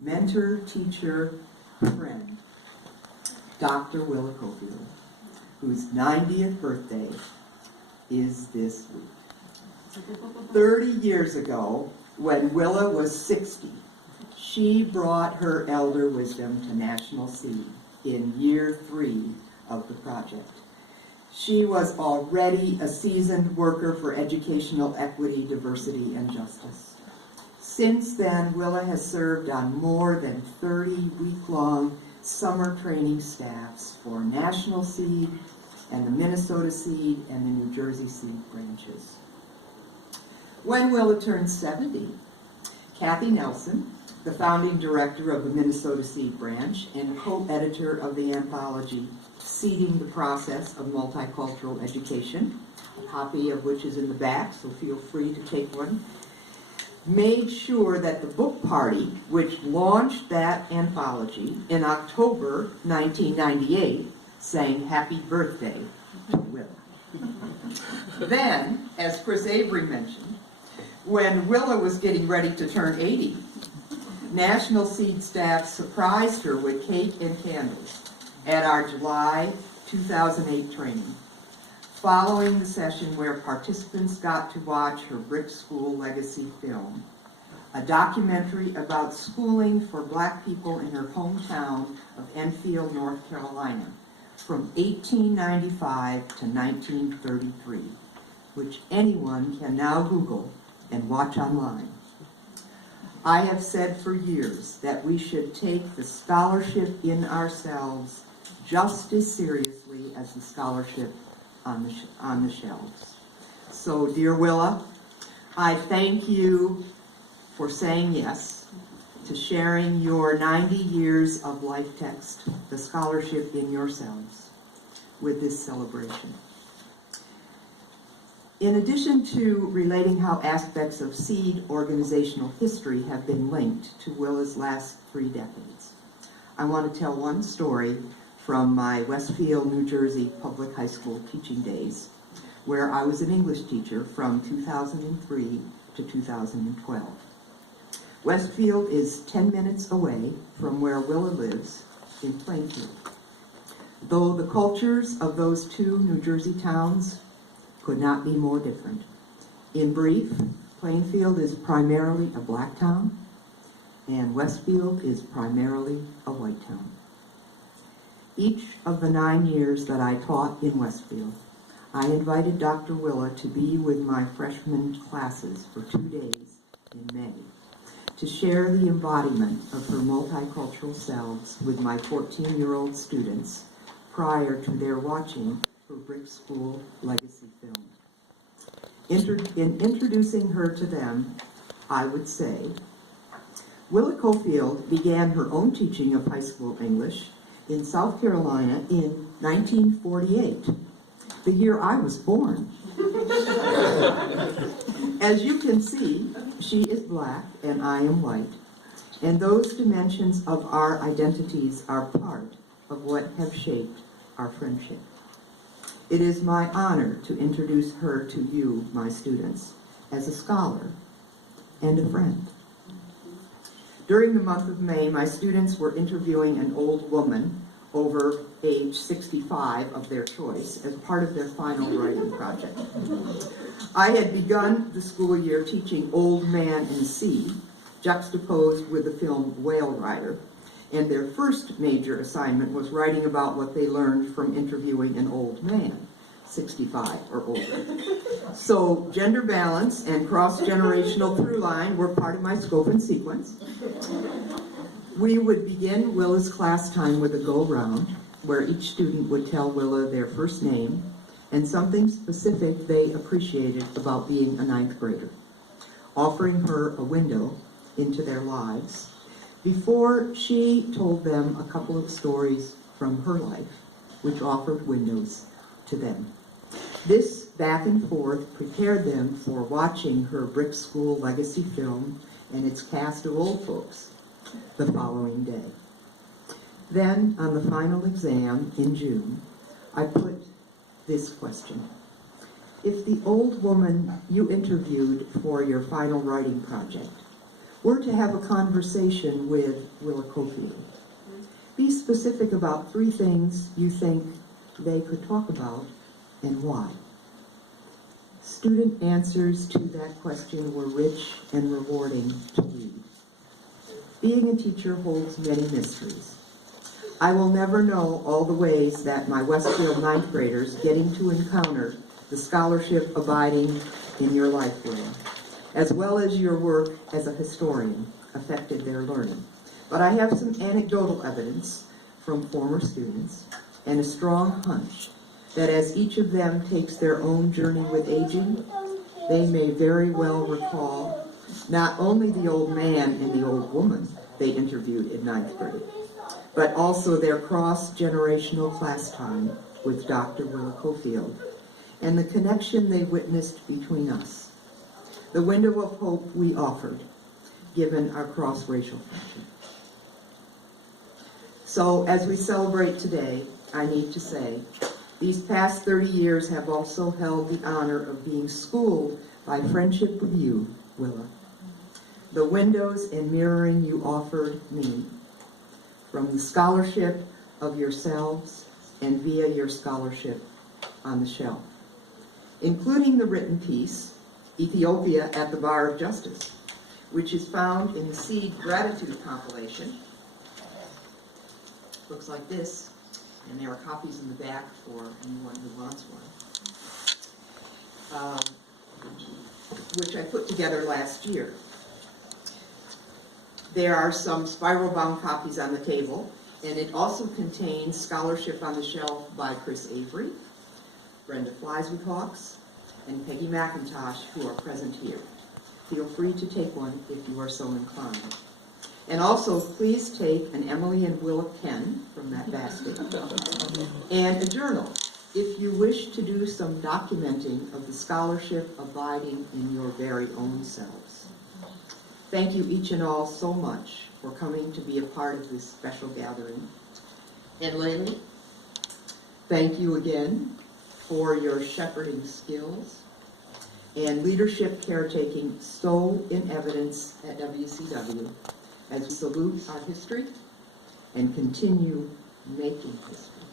mentor, teacher, friend, Dr. Willa Cofield, whose 90th birthday is this week. 30 years ago, when Willa was 60, she brought her elder wisdom to National Seed in year 3 of the project. She was already a seasoned worker for educational equity, diversity, and justice. Since then, Willa has served on more than 30 week-long summer training staffs for National Seed and the Minnesota Seed and the New Jersey Seed branches. When Willa turned 70, Kathy Nelson, the founding director of the Minnesota Seed branch and co-editor of the anthology Seeding the Process of Multicultural Education, a copy of which is in the back, so feel free to take one, made sure that the book party, which launched that anthology in October 1998, sang Happy Birthday to Willa. Then, as Chris Avery mentioned, when Willa was getting ready to turn 80, National Seed staff surprised her with cake and candles at our July 2008 training, following the session where participants got to watch her Brick School Legacy film, a documentary about schooling for Black people in her hometown of Enfield, North Carolina, from 1895 to 1933, which anyone can now Google and watch online. I have said for years that we should take the scholarship in ourselves just as seriously as the scholarship on the shelves. So, dear Willa, I thank you for saying yes to sharing your 90 years of life text, the scholarship in yourselves, with this celebration. In addition to relating how aspects of Seed organizational history have been linked to Willa's last 3 decades, I want to tell one story from my Westfield, New Jersey public high school teaching days, where I was an English teacher from 2003 to 2012. Westfield is 10 minutes away from where Willa lives in Plainfield. Though the cultures of those 2 New Jersey towns could not be more different. In brief, Plainfield is primarily a Black town, and Westfield is primarily a white town. Each of the 9 years that I taught in Westfield, I invited Dr. Willa to be with my freshman classes for 2 days in May to share the embodiment of her multicultural selves with my 14-year-old students prior to their watching her Brick School Legacy film. In introducing her to them, I would say, Willa Cofield began her own teaching of high school English in South Carolina in 1948, the year I was born. As you can see, she is Black and I am white, and those dimensions of our identities are part of what have shaped our friendship. It is my honor to introduce her to you, my students, as a scholar and a friend. During the month of May, my students were interviewing an old woman over age 65 of their choice as part of their final writing project. I had begun the school year teaching Old Man and Sea, juxtaposed with the film Whale Rider, and their first major assignment was writing about what they learned from interviewing an old man, 65 or older. So gender balance and cross-generational through line were part of my scope and sequence. We would begin Willa's class time with a go-round, where each student would tell Willa their first name and something specific they appreciated about being a 9th grader, offering her a window into their lives before she told them a couple of stories from her life, which offered windows to them. This back and forth prepared them for watching her Brick School Legacy film and its cast of old folks the following day. Then, on the final exam in June, I put this question. If the old woman you interviewed for your final writing project We're to have a conversation with Willa Cofield. Be specific about 3 things you think they could talk about and why. Student answers to that question were rich and rewarding to read. Being a teacher holds many mysteries. I will never know all the ways that my Westfield 9th graders getting to encounter the scholarship abiding in your life, Willa, as well as your work as a historian, affected their learning. But I have some anecdotal evidence from former students and a strong hunch that as each of them takes their own journey with aging, they may very well recall not only the old man and the old woman they interviewed in 9th grade, but also their cross-generational class time with Dr. Willa Cofield and the connection they witnessed between us, the window of hope we offered, given our cross-racial friendship. So as we celebrate today, I need to say, these past 30 years have also held the honor of being schooled by friendship with you, Willa. The windows and mirroring you offered me, from the scholarship of yourselves and via your scholarship on the shelf, including the written piece, Ethiopia at the Bar of Justice, which is found in the Seed Gratitude compilation. Looks like this, and there are copies in the back for anyone who wants one, which I put together last year. There are some spiral-bound copies on the table, and it also contains scholarship on the shelf by Chris Avery, Brenda Flies-with-Hawks, and Peggy McIntosh, who are present here. Feel free to take one if you are so inclined. And also, please take an Emily and Willa pen from that basket, and a journal, if you wish to do some documenting of the scholarship abiding in your very own selves. Thank you each and all so much for coming to be a part of this special gathering. And Laylee, thank you again for your shepherding skills and leadership caretaking so in evidence at WCW as we salute our history and continue making history.